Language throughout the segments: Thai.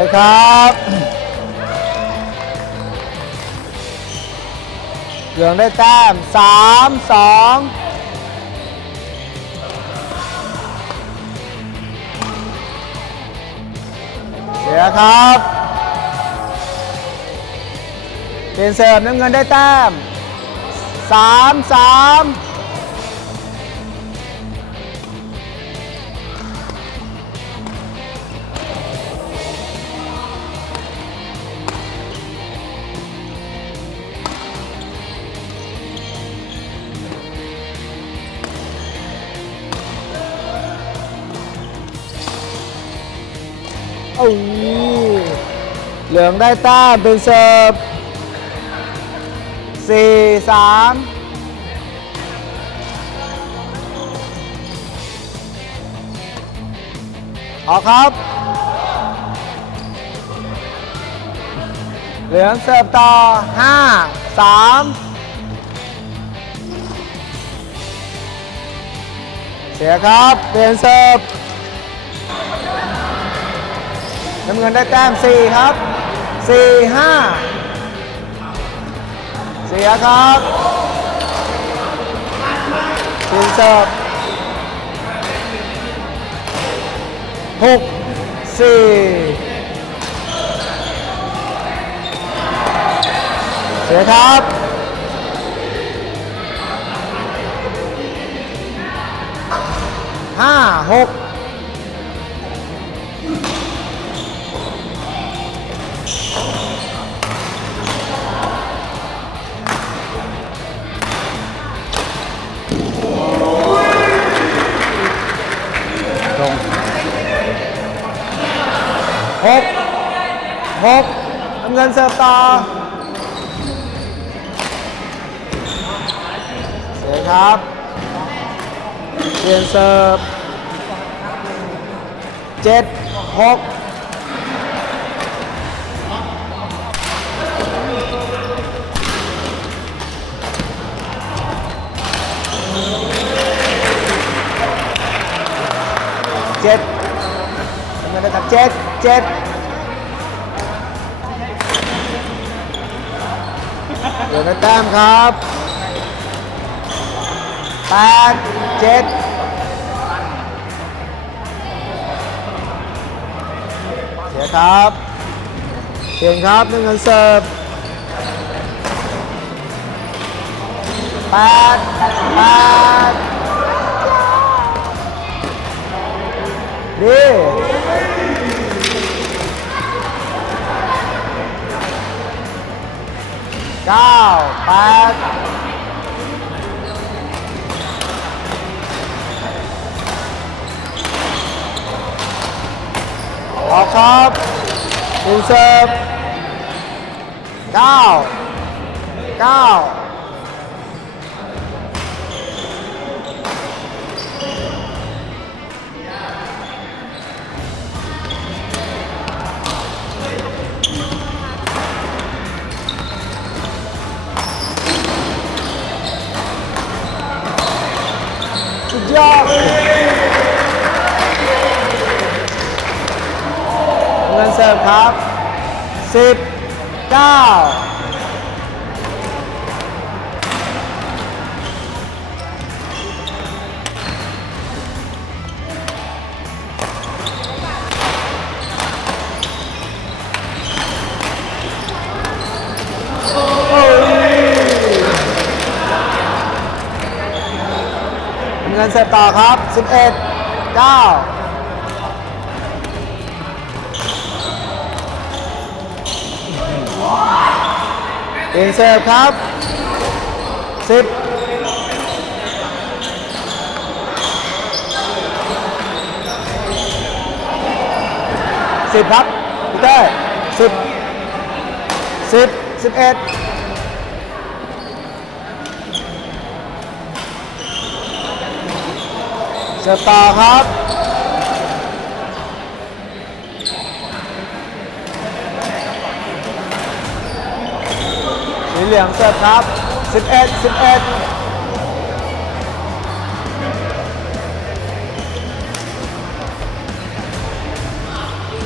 ยวครับเหลืองได้แต้มสามสองเสียครับเปลี่ยนเสิร์ฟน้ำเงินได้แต้มสามสาม ลืองได้แต้มเป็นเสิร์ฟสี่สามออกครับ เหลืองเสิร์ฟต่อห้าสามเสียครับ เปลี่ยนเสิร์ฟน้ำเงินได้แต้ม 4 ครับ 4 5เสียครับทีมเสิร์ฟ6 4เสียครับห้าหก เงินเสิร์ฟต่อเสียครับเปลี่ยนเสิร์ฟเจ็ดหกเจ็ดน้ำเงินได้ครับเจ็ดเจ็ด เดี๋ยวได้แต้มครับแปดเจ็ดเสียครับเปลี่ยนครับน้ำเงินเสิร์ฟแปดแปดดี เก้าแปดออกครับอินเสิร์ฟเก้าเก้า ยอดเงินเสิร์ฟครับสิบ เงินเสิร์ฟต่อครับ 11 9เอ็นเซิร์ฟครับ 10 10 ครับพีเตอร์10 10 11 จะต่อครับสีเหลืองเสิร์ฟครับ 11 11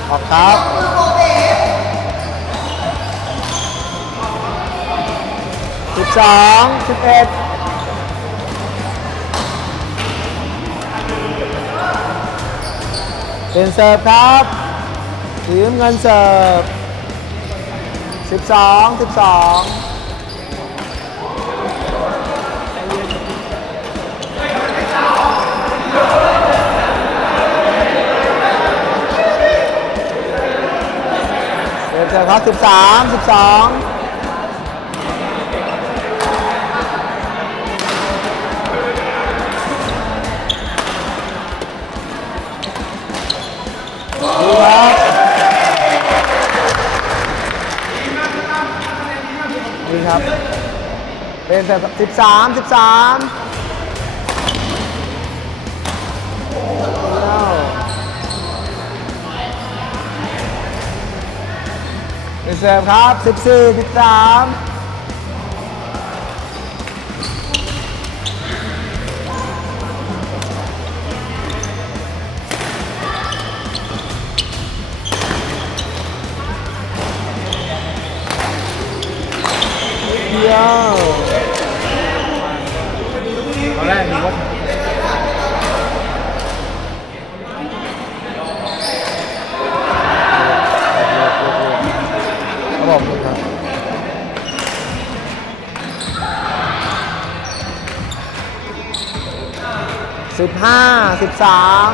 ออกครับสิบสองสิบเอ็ด เป็นเสิร์ฟครับทีมเงินเสิร์ฟ 12 12เสิร์ฟครับ 13 12 ครับดีครับ เป็นแต่สิบสามสิบสามเป็นเสิร์ฟครับ 14 13 สิบสาม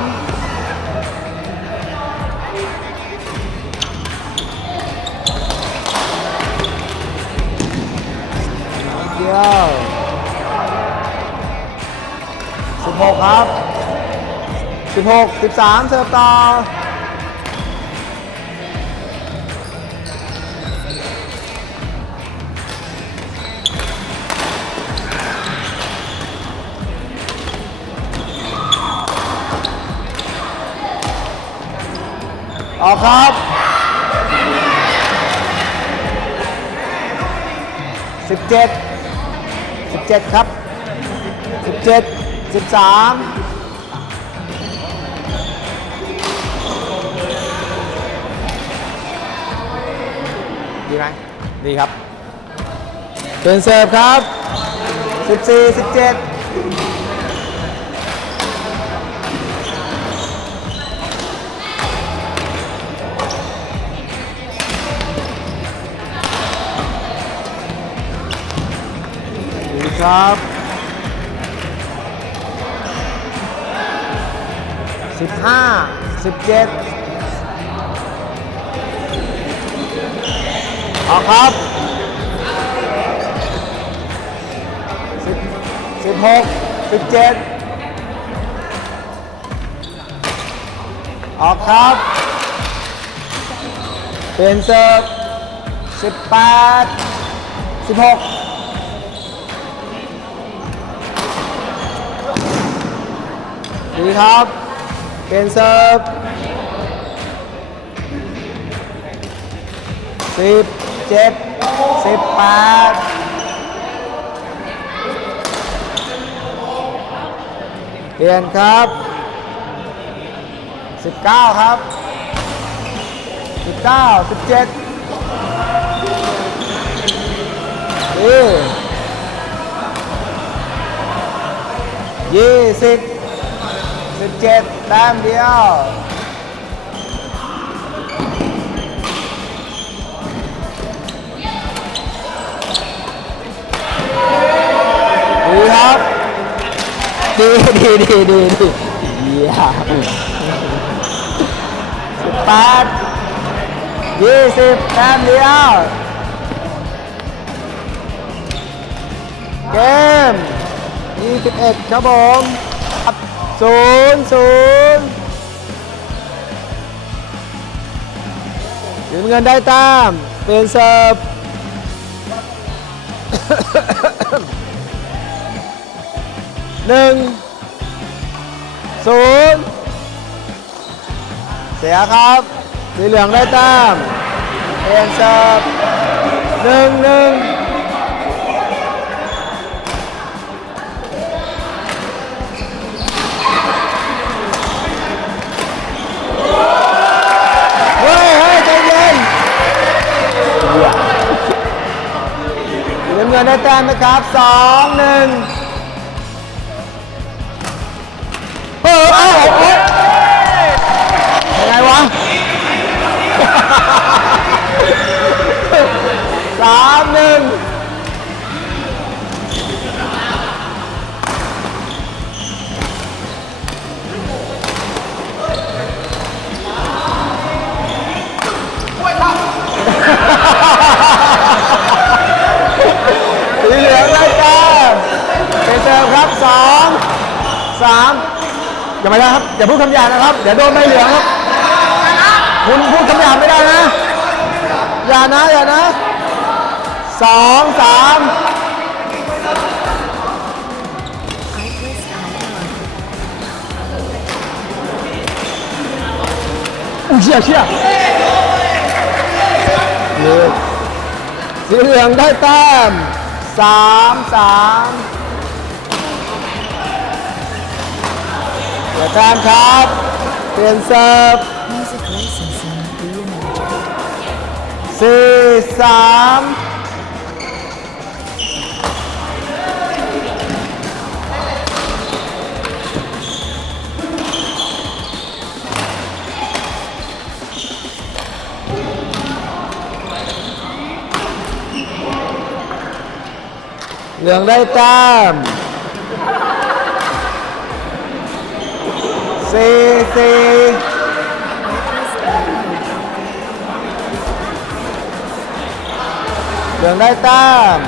เดียวสิบหกครับสิบหกสิบสามเสิร์ฟต่อ อ๋อครับ 17 17 ครับ 17 13 ดีไหมดีครับ เป็นเซฟครับ 14 17 ครับ สิบห้าสิบเจ็ดออกครับสิบสิบหกสิบเจ็ดออกครับ เปลี่ยนเซิร์ฟสิบแปดสิบหก ดีครับเป็นเซิร์ฟสิบเจ็ดสิบแปดเปลี่ยนครับสิบเก้าครับสิบเก้าสิบเจ็ดยี่สิบ สิบเจ็ดแต้มเดียวดีครับ ดีดีดีดีดีเยี่ยมสิบแปดยี่สิบแต้มเดียวเกมยี่สิบเอ็ดครับผม ศูนย์ศูนย์ยืมเงินได้ตามเป็นเสิร์ฟหนึ่งศูนย์เสียครับ สีเหลืองได้ตามเป็นเสิร์ฟหนึ่งหนึ่ง มนะครับสองหนึ่ง อย่าไปนะครับ อย่าพูดคำหยาบนะครับ เดี๋ยวโดนใบเหลืองครับ คุณพูดคำหยาบไม่ได้นะ อย่านะ อย่านะสองสามอุ้ยเชี่ยเชี่ยเหลืองสีเหลืองได้แต้มสามสาม เสียแต้มครับ เปลี่ยนเซิร์ฟสี่สามเหลืองได้แต้ม สี่สี่เหลืองได้แต้ม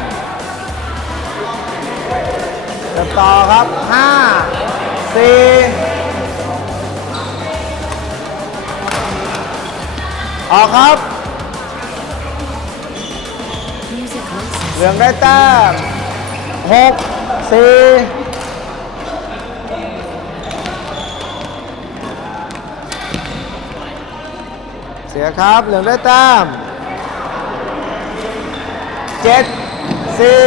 เดินต่อครับ5 4ออกครับ เหลืองได้แต้ม6 4 เสียครับเหลืองได้แต้มเจ็ดสี่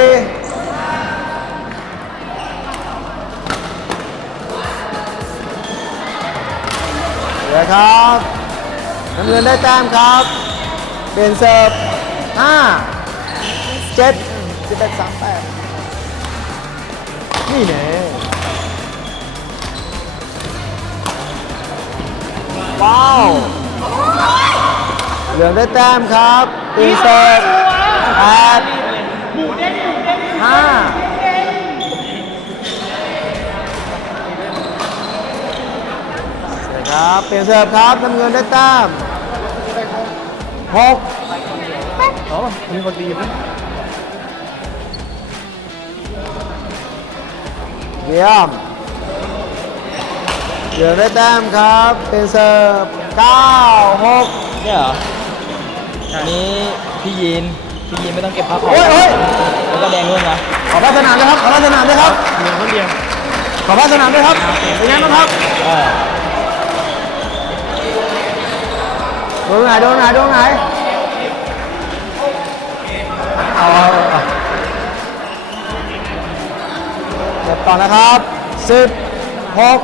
เสียครับน้ำเงินได้แต้มครับ เปลี่ยนเสิร์ฟห้าเจ็ดสิบเอ็ดสามแปดนี่เน่ว้าว เหลืองได้แต้มครับตีเสิร์ฟแปดห้าเสร็จครับเปลี่ยนเสิร์ฟครับน้ำเงินได้แต้มหกอ๋อมีคนดีไหมเยี่ยมเหลืองได้แต้มครับ เป็นเสิร์ฟเก้าหกเนี่ยเหรอ อันนี้พี่ยีน พี่ยีนไม่ต้องเก็บผ้าขาวโอ้ยโอ้ย แล้วก็แดงด้วยนะขอพัฒนามด้วยครับ ขอพัฒนามด้วยครับ เดียวคนเดียวขอพัฒนามด้วยครับ เป็นไงบ้างครับ เออโดนไหนโดนไหนโดนไหนเอาเอาเอาเก็บต่อนะครับสิบหก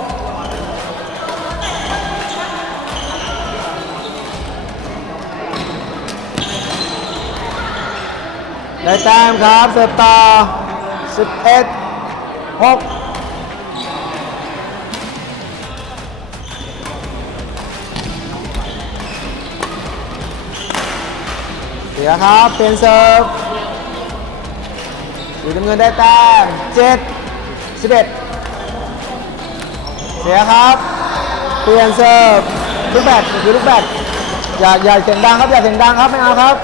ได้แต้มครับ เสิร์ฟต่อสิบเอ็ดหกเสียครับ เปลี่ยนเสิร์ฟสีน้ำเงินได้แต้มเจ็ดสิบเสียครับ เปลี่ยนเสิร์ฟลูกแบตคือลูกแบตอย่าอย่าเสียงดังครับ อย่าเสียงดังครับ ไม่เอาครับ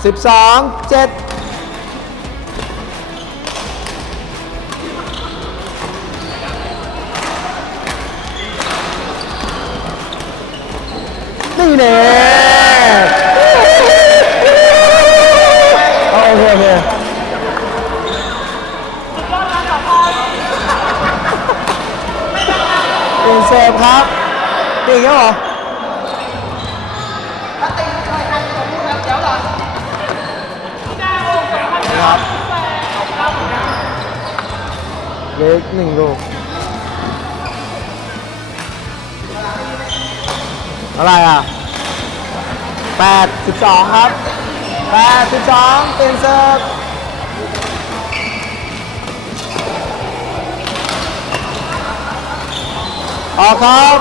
12 7 นี่เน่เอาโอเคโอเคเปลี่ยนเซฟครับตีอีกแล้วเหรอ ครับเล็กหนึ่งลูกอะไรอะแปดสิบสองครับแปดสิบสองเปลี่ยนเสิร์ฟออกครับ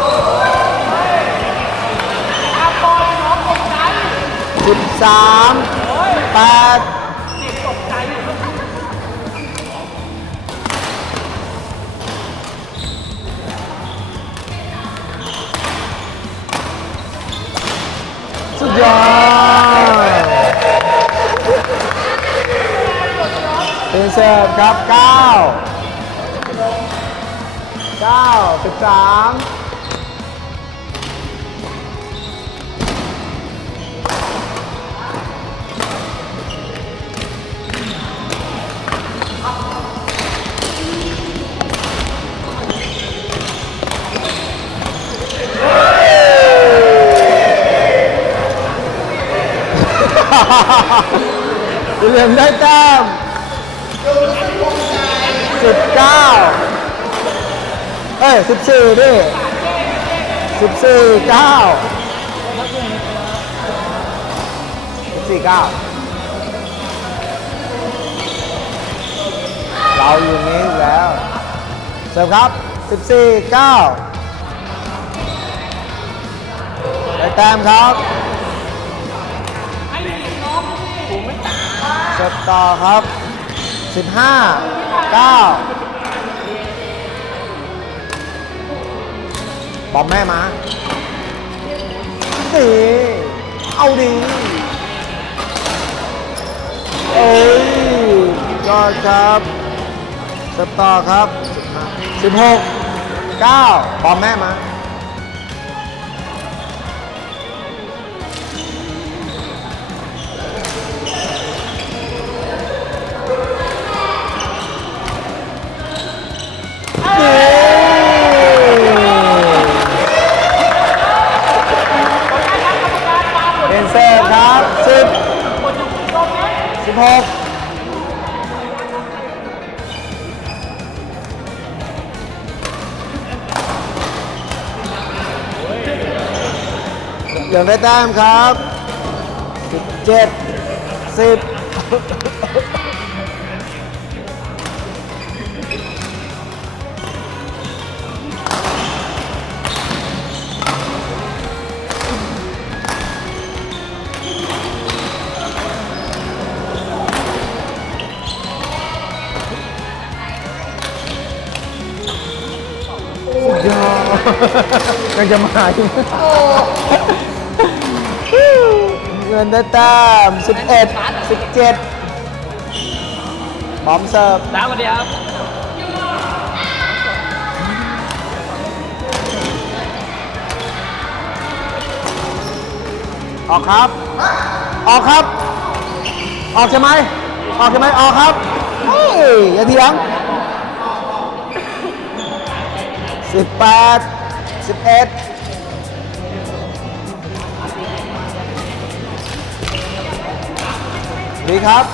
สิบสามแปด ยอดเป็นเสิร์ฟครับ 9 9 13 เหลืองได้แต้มสิบเก้าเอ้ยสิบสี่ดิสิบสี่เก้าสิบสี่เก้าเราอยู่นี้แล้ว เสร์ฟครับสิบสี่เก้าได้แต้มครับ เสิร์ฟต่อครับ 15 9 บอมแม่มาดีเอาดีเอ้ยยอดครับเสิร์ฟต่อครับ 16 9 บอมแม่มา สิบหกเหลืองได้แต้มครับสิบเจ็ดสิบ ยอดยังจะมาอีกเงินได้แต้ม11 17พร้อมเสิร์ฟดาวสวัสดีครับออกครับ ออกครับ ออกใช่ไหมออกใช่ไหมออกครับเฮ้ยอย่าเถียง สิบแปดสิบเอ็ดดีครับ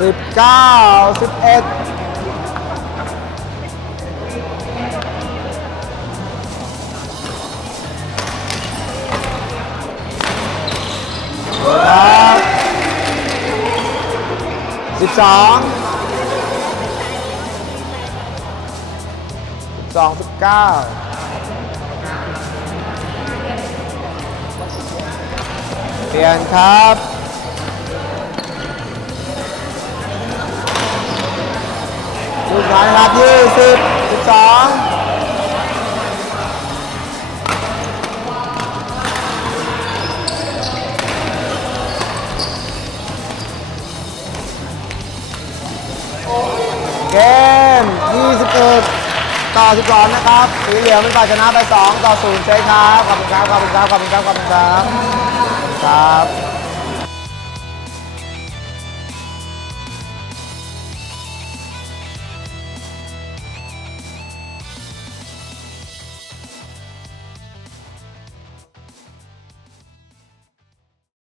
สิบเก้าสิบเอ็ดครับสิบสอง สองสิบเก้าเปลี่ยนครับลูกท้ายครับยี่สิบ 12 นะครับสีเหลืองเป็นฝ่ายชนะไป 2 ต่อ0ใช่ครับ ขอบคุณครับ ขอบคุณครับ ขอบคุณครับ ขอบคุณครับ ครับ